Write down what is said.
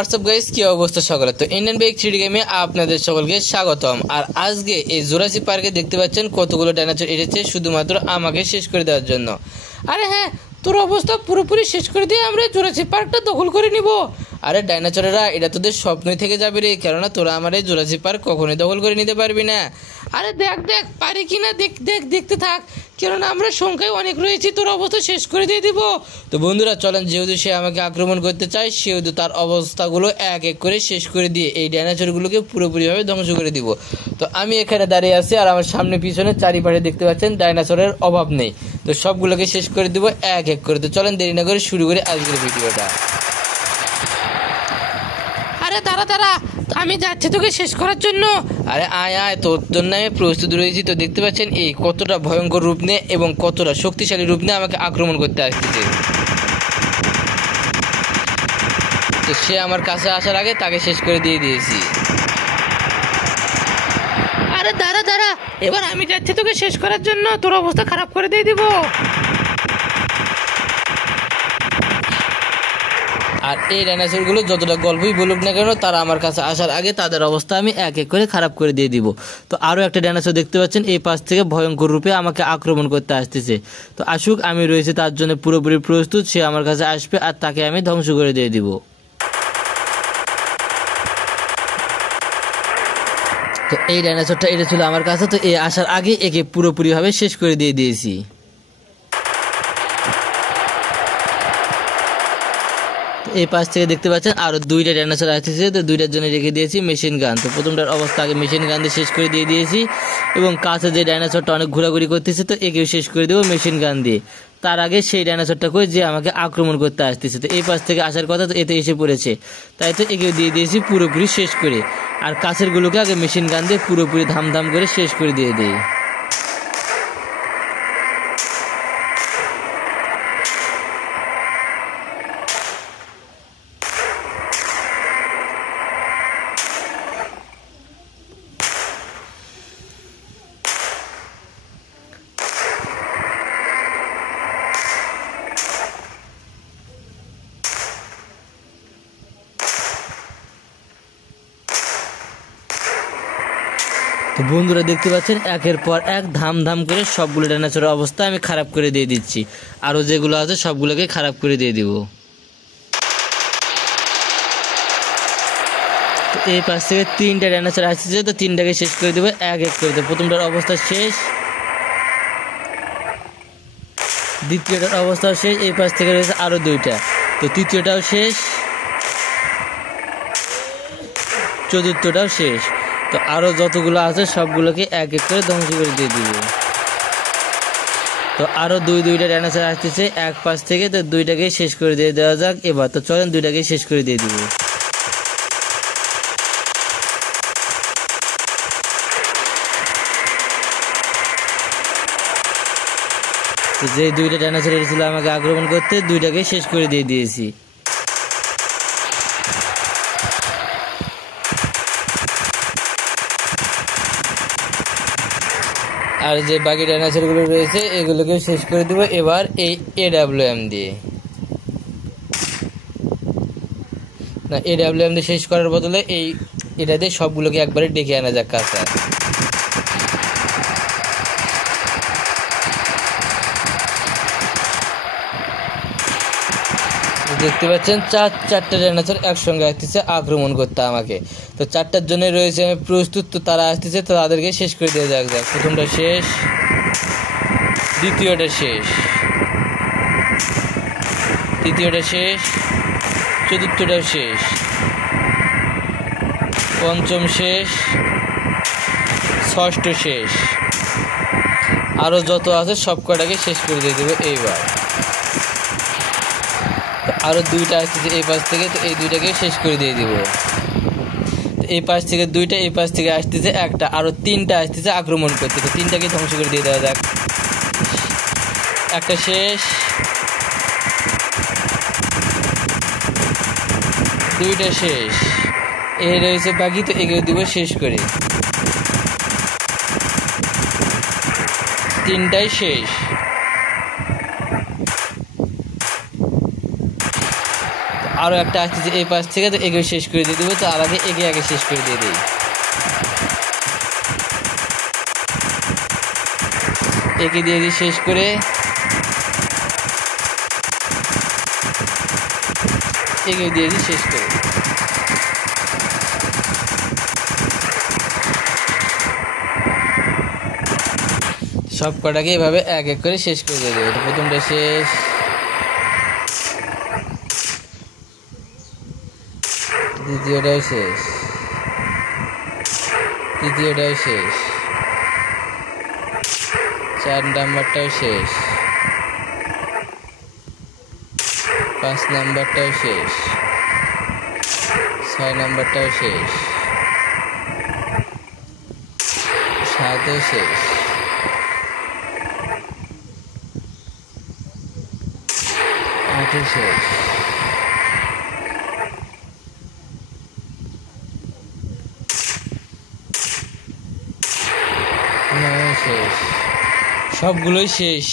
WhatsApp guys, কি অবস্থা সকলে? তো ইন্ডিয়ান বাইক 3D গেমে আপনাদের সকলকে স্বাগতম। আর আজকে এই জুরাসিক পার্কে দেখতে পাচ্ছেন কতগুলো ডাইনোসর এসেছে শুধুমাত্র আমাকে শেষ করে দেওয়ার জন্য। আরে হ্যাঁ, তোর অবস্থা পুরোপুরি শেষ করে দিয়ে আমরা জুরাসিক পার্কটা দখল করে নিব। আরে ডাইনোসরেরা, এটা তোদের স্বপ্নই থেকে যাবে রে, কেননা তোরা আমার এই জুরাসিক পার্ক কখনোই দখল করে নিতে পারবি না। আরে দেখ দেখ পারি কিনা, দেখ দেখ দেখতে থাক, কেননা আমরা সংখ্যায় অনেক রয়েছি, তোর অবস্থা শেষ করে দিয়ে দিব। তো বন্ধুরা চলেন, যেহেতু সে আমাকে আক্রমণ করতে চায় সেহেতু তার অবস্থাগুলো এক এক করে শেষ করে দিয়ে এই ডাইনোসরগুলোকে পুরোপুরিভাবে ধ্বংস করে দিব। তো আমি এখানে দাঁড়িয়ে আছি আর আমার সামনে পিছনে চারিপাশে দেখতে পাচ্ছেন ডাইনোসরের অভাব নেই। তো সবগুলোকে শেষ করে দিব এক এক করে। তো চলেন দেরি না করে শুরু করি আজকের ভিডিওটা। আরে দাঁড়া দাঁড়া, আমি যাচ্ছি তোকে শেষ করার জন্য। আরে আয় আয়, তোর জন্য আমি প্রস্তুত রয়েছি। তো দেখতে পাচ্ছেন এই কতটা ভয়ঙ্কর রূপ নিয়ে এবং কতটা শক্তিশালী রূপ নিয়ে আমাকে আক্রমণ করতে আসতেছে। তো সে আমার কাছে আসার আগে তাকে শেষ করে দিয়ে দিয়েছি। আরে দাঁড়া দাঁড়া, এবার আমি যাচ্ছি তোকে শেষ করার জন্য, তোর অবস্থা খারাপ করে দিয়ে দিব। আর এই ডাইনোসরগুলো যতটা গল্পই বলুক না কেন, তারা আমার কাছে আসার আগে তাদের অবস্থা আমি এক এক করে খারাপ করে দিয়ে দিব। তো আরও একটা ডাইনোসর দেখতে পাচ্ছেন এই পাশ থেকে ভয়ঙ্কর রূপে আমাকে আক্রমণ করতে আসতেছে। তো আসুক, আমি রয়েছে তার জন্য পুরোপুরি প্রস্তুত। সে আমার কাছে আসবে আর তাকে আমি ধ্বংস করে দিয়ে দিব। তো এই ডাইনোসরটা এটা ছিল আমার কাছে, তো এ আসার আগে একে পুরোপুরিভাবে শেষ করে দিয়ে দিয়েছি। এই পাশ থেকে দেখতে পাচ্ছেন আরো দুইটা ডাইনোসর আসতেছে, তো দুইটার জন্য রেখে দিয়েছি মেশিন গান। তো প্রথমটার অবস্থা আগে মেশিন গান দিয়ে শেষ করে দিয়ে দিয়েছি, এবং কাছে যে ডাইনোসরটা অনেক ঘোরাঘুরি করতেছে তো একেও শেষ করে দেবো মেশিন গান দিয়ে। তার আগে সেই ডাইনোসরটা করে যে আমাকে আক্রমণ করতে আসতেছে, তো এই পাশ থেকে আসার কথা, তো এতে এসে পড়েছে, তাই তো একেও দিয়ে দিয়েছি পুরোপুরি শেষ করে। আর কাছের গুলোকে আগে মেশিন গান দিয়ে পুরোপুরি ধামধাম করে শেষ করে দিয়ে দিই। তো বন্ধুরা দেখতে পাচ্ছেন একের পর এক ধাম ধাম করে সবগুলো ডাইনোসরের অবস্থা আমি খারাপ করে দিয়ে দিচ্ছি। আরও যেগুলো আছে সবগুলোকে খারাপ করে দিয়ে দিব। তো এই পাশ থেকে তিনটা ডাইনোসর আসছে, তো তিনটাকে শেষ করে দেবো এক এক করে। প্রথমটার অবস্থা শেষ, দ্বিতীয়টার অবস্থাও শেষ, এই পাশ থেকে রয়েছে আরও দুইটা, তো তৃতীয়টাও শেষ, চতুর্থটাও শেষ। তো আরও যতগুলো আছে সবগুলোকে এক এক করে ধ্বংস করে দিয়ে দিব। তো আরও দুইটা ডাইনোসর আসতেছে এক পাশ থেকে, তো দুইটাকে শেষ করে দিয়ে দেওয়া যাক এবার। তো চলেন দুইটাকে শেষ করে দিয়ে দিব। তো যে দুইটা ডাইনোসর এসেছিল আমাকে আক্রমণ করতে, দুইটাকে শেষ করে দিয়ে দিয়েছি। আর যে বাকি ডাইনোসরগুলো রয়েছে এগুলোকে শেষ করে দেবো এবার এই AWM দিয়ে। না, AWM দিয়ে শেষ করার বদলে এটা দিয়ে সবগুলোকে একবারে ডেকে আনা যাক কাছে। দেখতে পাচ্ছেন চারটা ডাইনোসর একসঙ্গে আসতেছে আক্রমণ করতে আমাকে। তো চারটার জন্য রয়েছে আমি প্রস্তুত। তো তারা আসতেছে, তো তাদেরকে শেষ করে দিয়ে যাক। প্রথমটা শেষ, দ্বিতীয়টা শেষ, তৃতীয়টা শেষ, চতুর্থটা শেষ, পঞ্চম শেষ, ষষ্ঠ শেষ। আরও যত আছে সব কটাকে শেষ করে দিয়ে দেবো এইবার। আরও দুইটা আসতেছে এই পাশ থেকে, তো এই দুইটাকে শেষ করে দিয়ে দিব। এই পাশ থেকে দুইটা, এই পাশ থেকে আসতেছে একটা, আরও তিনটা আসতেছে আক্রমণ করতে, তো তিনটাকে ধ্বংস করে দিয়ে দেওয়া যাক। একটা শেষ, দুইটা শেষ, এই রয়েছে বাকি, তো এগুলো দিব শেষ করে। তিনটাই শেষ। আরও একটা আসতেছে এই পাশ থেকে, তো এগিয়ে শেষ করে দিয়ে দেবো। তো আর আগে আগে শেষ করে দিয়ে দিই। একে দিয়ে দিই শেষ করে, একে দিয়ে দিই শেষ করে। সব কটাকে এভাবে এক এক করে শেষ করে দিয়ে দেবো। তো প্রথমটা শেষ, দ্বিতীয়টাও শেষ, তৃতীয়টাও শেষ, 4 নাম্বারটাও শেষ, 5 নাম্বারটাও শেষ, 6 নাম্বারটাও শেষ, 7ও শেষ, 8ও শেষ, 9ও শেষ, সবগুলোই শেষ।